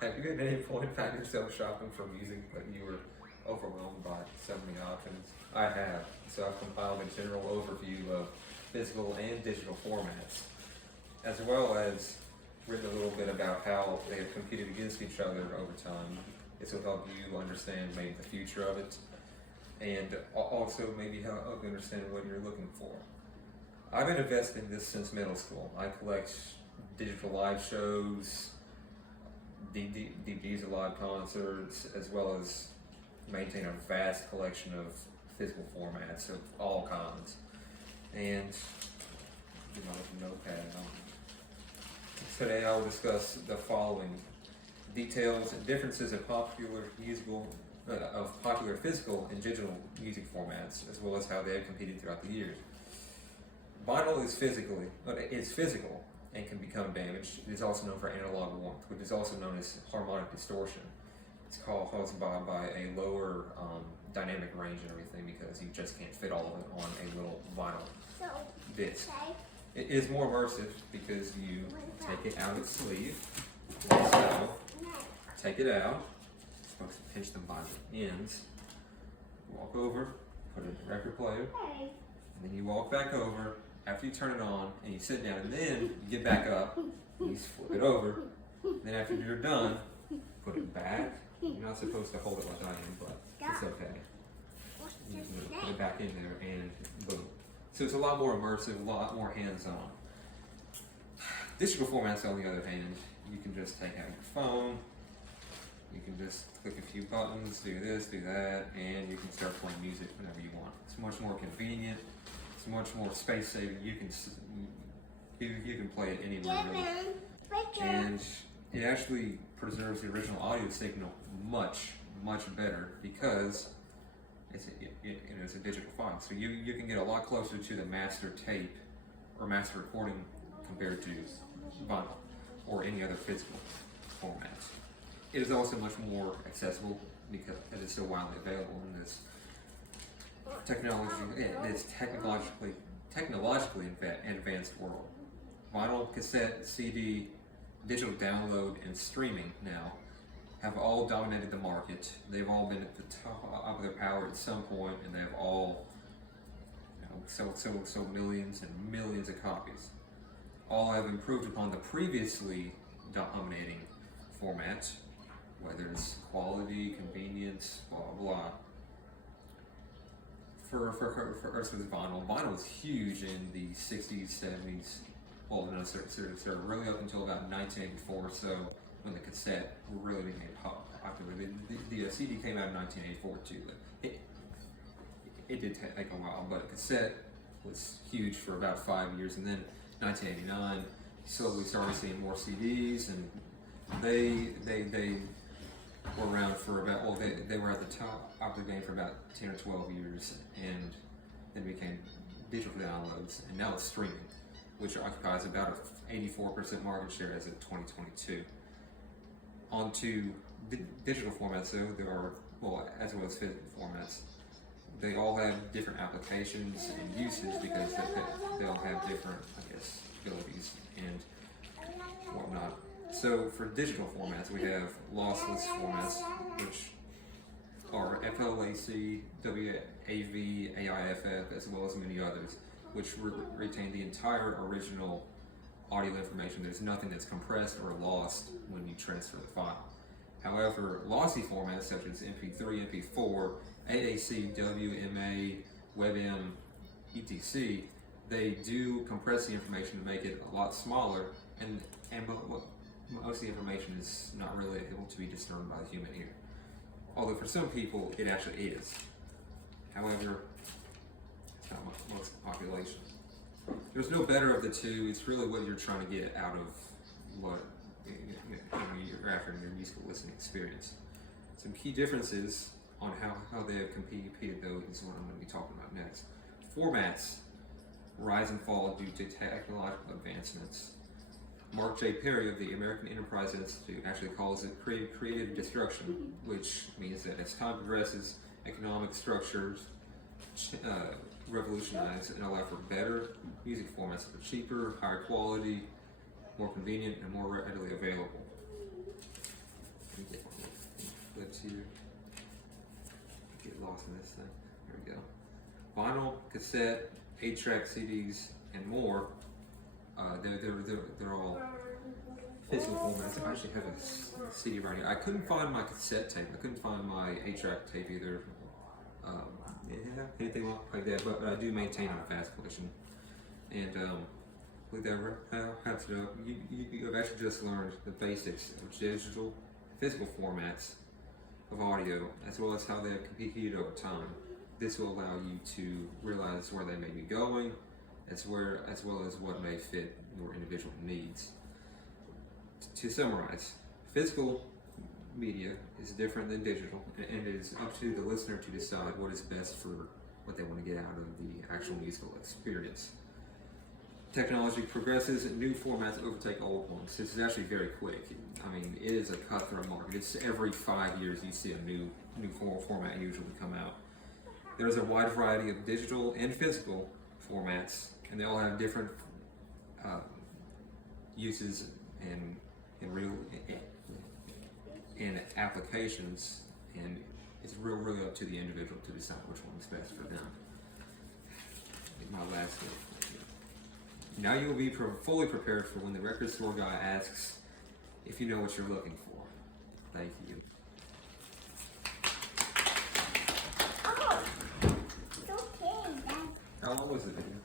Have you at any point found yourself shopping for music but you were overwhelmed by so many options? I have. So I've compiled a general overview of physical and digital formats, as well as written a little bit about how they have competed against each other over time. This will help you understand maybe the future of it, and also maybe help you understand what you're looking for. I've been investing in this since middle school. I collect digital live shows, DVDs of live concerts, as well as maintain a vast collection of physical formats of all kinds. And notepad on. Today I will discuss the following: details and differences in popular physical and digital music formats, as well as how they have competed throughout the years. Vinyl is physical and can become damaged. It is also known for analog warmth, which is also known as harmonic distortion. It's caused by a lower dynamic range and everything, because you just can't fit all of it on a little vinyl disc. It is more immersive because you take it out of its sleeve. So, take it out. You're supposed to pinch them by the ends. Walk over, put it in the record player, and then you walk back over after you turn it on, and you sit down, and then you get back up, and you flip it over. Then after you're done, put it back. You're not supposed to hold it like I am, but it's okay. You can put it back in there, and boom. So it's a lot more immersive, a lot more hands-on. Digital formats, on the other hand, you can just take out your phone, you can just click a few buttons, do this, do that, and you can start playing music whenever you want. It's much more convenient, it's much more space-saving. You can play it anywhere, really. And it actually preserves the original audio signal much better, because it's a digital file. So you can get a lot closer to the master tape or master recording compared to vinyl or any other physical formats. It is also much more accessible because it is so widely available in this technologically advanced world. Vinyl, cassette, CD, digital download, and streaming now have all dominated the market. They've all been at the top of their power at some point, and they have all sold millions and millions of copies. All have improved upon the previously dominating format, whether it's quality, convenience, blah blah. For us with vinyl was huge in the 60s, 70s. Well, no, so really up until about 1984. So when the cassette really became popular. The CD came out in 1984 too. It did take a while, but cassette was huge for about 5 years, and then 1989 slowly started seeing more CDs, and they were around for about, well, they were at the top of the game for about 10 or 12 years, and then became digital downloads, and now it's streaming, which occupies about an 84% market share as of 2022. On to digital formats, though, there are, well, as well as physical formats. They all have different applications and uses, because they all have different, I guess, abilities and whatnot. So for digital formats, we have lossless formats, which are FLAC, WAV, AIFF, as well as many others, which retain the entire original audio information. There's nothing that's compressed or lost when you transfer the file. However, lossy formats such as MP3, MP4, AAC, WMA, WebM, etc., they do compress the information to make it a lot smaller, and most of the information is not really able to be discerned by the human ear. Although for some people it actually is. However, it's not most of the population. There's no better of the two. It's really what you're trying to get out of what you're after in your musical listening experience. Some key differences on how they have competed, though, is what I'm going to be talking about next. Formats rise and fall due to technological advancements. Mark J. Perry of the American Enterprise Institute actually calls it creative destruction, which means that as time progresses, economic structures revolutionize and allow for better music formats that are cheaper, higher quality, more convenient, and more readily available. Get flips here. Get lost in this thing. There we go. Vinyl, cassette, 8-track CDs, and more. They're all physical formats. I actually have a CD right here. I couldn't find my cassette tape. I couldn't find my 8-track tape either. Yeah, anything like that. But I do maintain a fast collection. And with that wraps it up. You've actually just learned the basics of digital, physical formats of audio, as well as how they have competed over time. This will allow you to realize where they may be going, as well as what may fit your individual needs. To summarize, physical media is different than digital, and it is up to the listener to decide what is best for what they want to get out of the actual musical experience. Technology progresses and new formats overtake old ones. This is actually very quick. I mean, it is a cutthroat market. It's every 5 years you see a new format usually come out. There's a wide variety of digital and physical formats, and they all have different uses and applications, and it's really up to the individual to decide which one is best for them. My last thing. Now you will be fully prepared for when the record store guy asks if you know what you're looking for. Thank you. Oh, it's okay, Dad. How long was the video?